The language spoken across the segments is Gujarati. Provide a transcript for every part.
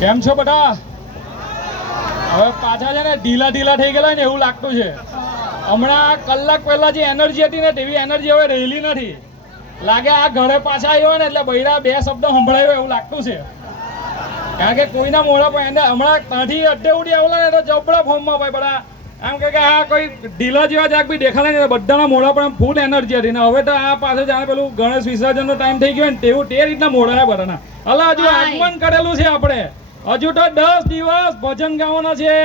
કેમ છો બધા હવે પાછા છે ને ઢીલા ઢીલા થઈ ગયેલા ને એવું લાગતું છે. હમણાં કલાક પહેલા જે એનર્જી હતી ને તેવી એનર્જી હવે રહેલી નથી. લાગે આ ઘરે પાછા આવ્યો ને એટલે બૈરા બે શબ્દ સંભળાયો એવું લાગતું છે. કારણ કે કોઈના મોઢા પર એને હમણાં ત્યાંથી અડ્ડે ઉડી આવેલા ને તો જબડા ફોર્મમાં ભાઈ બધા આમ કે આ કોઈ ઢીલા જેવા જાક બી દેખાતા નહીં. બધાના મોઢા પણ ફૂલ એનર્જી હતી. ને હવે તો આ પાસે જાણે પેલું ગણેશ વિસર્જનનો ટાઈમ થઈ ગયો ને તેવું તે રીતના મોઢા બધાના. અલા હજુ આગમન કરેલું છે આપણે. હજુ તો દસ દિવસ ભજન ગાવાના છે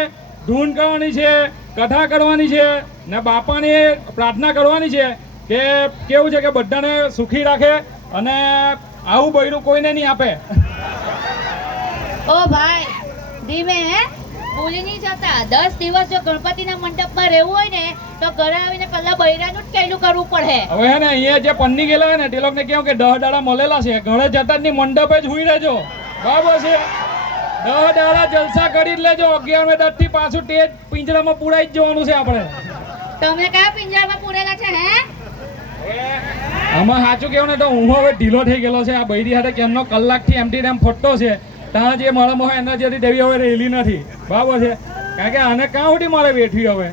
ધૂન ગાવાની છે કથા કરવાની છે ને બાપાની પ્રાર્થના કરવાની છે કે કેવું છે કે બધાને સુખી રાખે અને આવું બૈરું કોઈને નહીં આપે. ઓ ભાઈ ધીમે હે? ભૂલી નહીં જતા દસ દિવસ જો ગણપતિના મંડપમાં રહેવું હોય ને તો ઘરે આવીને પહેલા બૈરાનું જ કહેલું કરવું પડે. હવે હે ને અહીંયા જે પન્ની ગયેલા હોય ને તે લોકોને કેવું કે દહ દાડા મળેલા છે. ઘરે જતા જ નહીં મંડપે જ હુઈ રહેજો. બરાબર છે? દહ દાડા જલસા કરી જ લેજો. અગિયાર મે દસથી પાછું તે પિંજરામાં પુરાઈ જ જવાનું છે આપણે. તમે કયા પિંજરામાં પૂરેલા છે હે? આમાં સાચું કેવું ને તો હું હવે ઢીલો થઈ ગયેલો છે. આ બૈરી સાથે કેમનો કલાકથી એમટી એમ ફોટો છે. ત્યાં જે મારા હોય એના જેથી દેવી હવે રહેલી નથી. બરાબર છે? કારણ કે આને કાં સુધી મારે બેઠી હવે?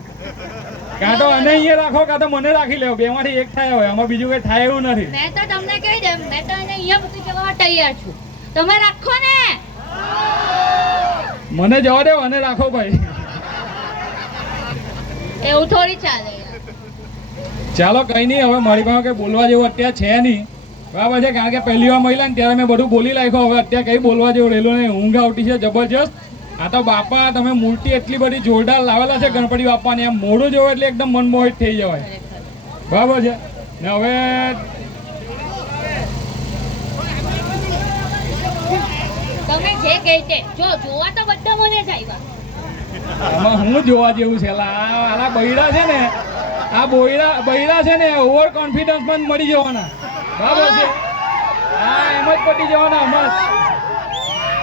કાં તો આને અહીંયા રાખો કાં તો મને રાખી લેવો. બેમાંથી એક થાય હવે. આમાં બીજું કંઈ થાય એવું નથી. મેં તો તમને કહી દઉં મેં તો એને અહીંયા મૂકી જવા તૈયાર છું. તમે રાખો ને! મને જવા દેવો અને રાખો ભાઈ. એવું થોડી ચાલે. ચાલો કઈ નહીં. હવે મારી પાસે કઈ બોલવા જેવું અત્યારે છે નહીં. બરાબર છે કારણ કે પહેલી વાર મહિલા ને ત્યારે મેં બધું બોલી નાખ્યું. હવે અત્યારે કઈ બોલવા જેવું રહેલું નહીં. ઊંઘ આવતી છે જબરજસ્ત. આ તો બાપા તમે મૂર્તિ એટલી બધી જોરદાર લાવેલા છે ગણપતિ બાપાને. એમ મોઢું જોવો એટલે એકદમ મનમોહિત થઈ જવાય. બરાબર છે? ને હવે તમે જે કહે તે જો જોવા તો બધા મને જ આવ્યા આમાં હું જોવા જેવું છે? આલા બૈરા છે ને. આ બોયરા બૈરા છે ને ઓવર કોન્ફિડન્સ પણ મળી જવાના. બરાબર છે? હા એમ જ પટી જવાના હમણાં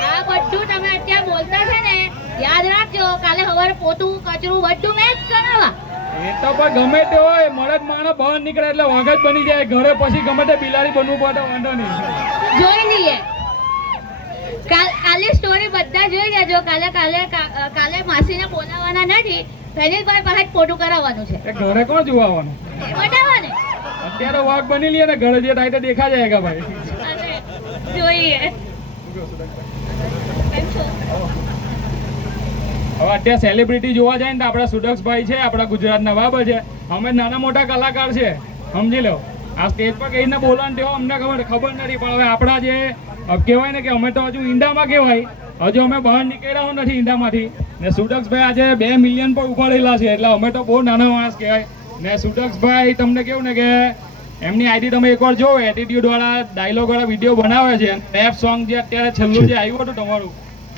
આ બધું તમે અત્યારે બોલતા છે ને યાદ રાખજો કાલે સવારે પોતું કચરું બધું મેં જ કરાવવા એ તો પણ ગમે તે હોય મળદ માણસ બહાર નીકળે એટલે વાઘ જ બની જાય ઘરે પછી ગમે તે બિલાડી બનવું પડે વાંધો નહીં. જોઈ લઈએ. કાલ સ્ટોરી બધા જોઈ લેજો. કાલે કાલે કાલે માસીને બોલાવવાના નથી ફેનિલભાઈ પાસે ફોટો કરાવવાનું છે. ઘરે કોણ જોવાનું બતાવવાને અત્યારે વાઘ બની લઈએ ને ઘરે જે થાય તો દેખા જાયગા ભાઈ. જોઈએ. હવે અત્યારે સેલિબ્રિટી જોવા જાય ને તો આપણા સુડક્ષભાઈ છે આપણા ગુજરાતના બાબા છે. અમે નાના મોટા કલાકાર છે સમજી લો. આ સ્ટેજ પર રીતના બોલવાનું તેઓ અમને ખબર ખબર નથી પણ હવે આપણા જે કહેવાય ને કે અમે તો હજુ ઈંડામાં કહેવાય. હજુ અમે બહાર નીકળ્યા નથી ઈંડામાંથી. ને સુડક્ષભાઈ આજે બે મિલિયન પર ઉપાડેલા છે એટલે અમે તો બહુ નાના માણસ કહેવાય. ને સુડક્ષભાઈ તમને કેવું ને કે એમની આઈડી તમે એકવાર જોવો એટીટ્યુડ વાળા ડાયલોગ વાળા વીડિયો બનાવે છે. રેપ સોંગ જે અત્યારે છેલ્લું જે આવ્યું હતું તમારું.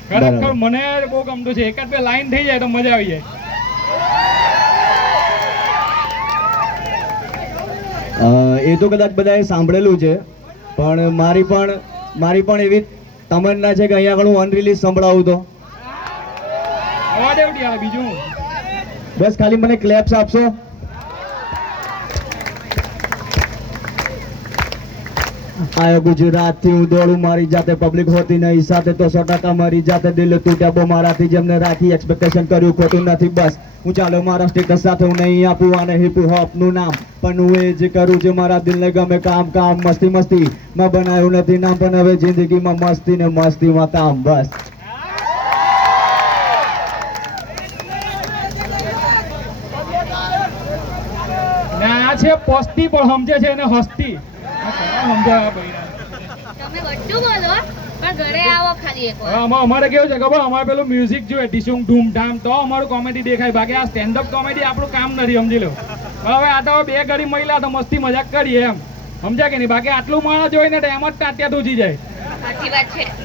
ખરેખર. મને બહુ ગમતું છે. એકાદ બે લાઈન થઈ જાય તો મજા આવી જાય. એ તો કદાચ બધાએ સાંભળેલું છે પણ મારી પણ મારી પણ એવી તમન્ના છે કે અહીંયા આગળ હું અનરિલીઝ સંભળાવું તો. બીજું. બસ ખાલી મને ક્લેપ્સ આપશો? આયો ગુજરાતથી હું દોડું મારી જાતે પબ્લિક હોતી નહીં. સાથે તો સો ટકા મારી જાતે દિલ તૂટ્યા બો મારાથી જેમને રાખી એક્સપેક્ટેશન કર્યું ખોટું નથી. બસ, હું ચાલો મારા સ્ટેટસ સાથે હું નહીં આપું આને હિપ હોપનું નામ. પણ હું એ જ કરું છું મારા દિલને ગમે કામ કામ, મસ્તી મસ્તી. મેં બનાવ્યું નથી નામ, પણ હવે જિંદગીમાં મસ્તી ને મસ્તીમાં કામ, બસ. ના છે પસ્તી પણ સમજે છે એને હસ્તી. અમારે કેવું છે ખબર? અમારે પેલું મ્યુઝિક જોઈએ ટીસુંગ ધૂમ ધામ તો અમારું કોમેડી દેખાય. બાકી આ સ્ટેન્ડઅપ કોમેડી આપણું કામ નથી સમજી લો. હવે આ તો બે ઘડી મહિલા તો મસ્તી મજાક કરીએ એમ. સમજ્યા કે નહીં? બાકી આટલું માણસ જોઈને તો એમ જ ટાટિયા તૂજી જાય.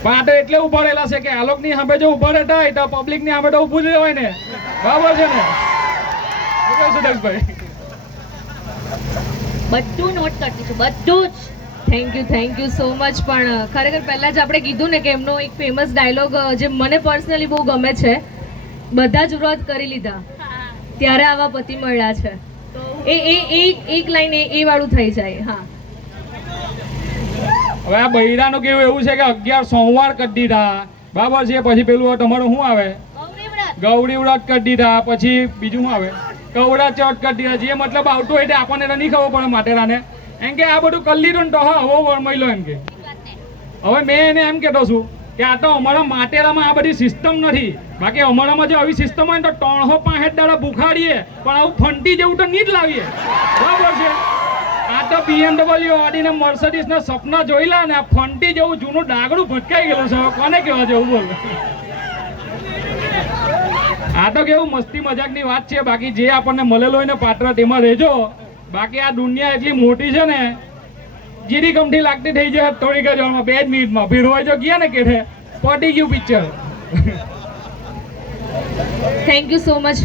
પણ આ તો એટલે ઊભા રહેલા છે કે આ લોકોની સામે જો ઊભા રહેતા હોય તો પબ્લિકની સામે તો ઉભું જ રહેવાય ને. બરાબર છે ને? બધું નોટ કરતી છું બધું જ. Thank you thank you so much પણ ખરેખર પહેલાં જ આપણે કીધું ને કે એમનો એક ફેમસ ડાયલોગ જે મને પર્સનલી બહુ ગમે છે બધા જ વ્રત કરી લીધા. ત્યારે આવા પતિ મળ્યા છે. એ એ એક એક લાઈન એ એ વાળું થઈ જાય હા. હવે આ બૈરાનું કેવું એવું છે કે અગિયાર સોમવાર કરી દીધા. બરાબર છે પછી પેલું તમારું શું આવે? ગૌરી વ્રત. કરી દીધા પછી બીજું શું આવે? કવડા ચોટ કરી દીધા. જે મતલબ આવતું હોય તે આપણને નહીં ખબર પડે માટેરાને. એમ કે આ બધું કલ્લી રહ્યું તો હવે વરમાઈ લો એમ કે. હવે મેં એને એમ કહેતો છું કે આ તો અમારા માટેરામાં આ બધી સિસ્ટમ નથી. બાકી અમારામાં જો આવી સિસ્ટમ હોય ને તો ત્રણસો પાંસઠ દાડા ભૂખાડીએ, પણ આવું ફંટી જેવું તો નહીં જ લાવીએ. બરાબર છે? આ તો બીએમડબલ્યુ ઓડીને મર્સિડીઝ ના સપના જોઈલા ને આ ફંટી જેવું જૂનું ડાગડું ભટકાઈ ગયેલું છે. કોને કહેવા જેવું બોલ? આ તો કેવું મસ્તી મજાકની વાત છે. બાકી જે આપણને મળેલો હોય ને પાત્ર તેમાં રહેજો. બાકી આ દુનિયા એટલી મોટી છે ને જીરી કમઠી લાગતી થઈ જાય થોડીક જ બે જ મિનિટમાં. ભીડવાઈ જો ગયા ને કેઠે. પટી ગયું picture thank you so much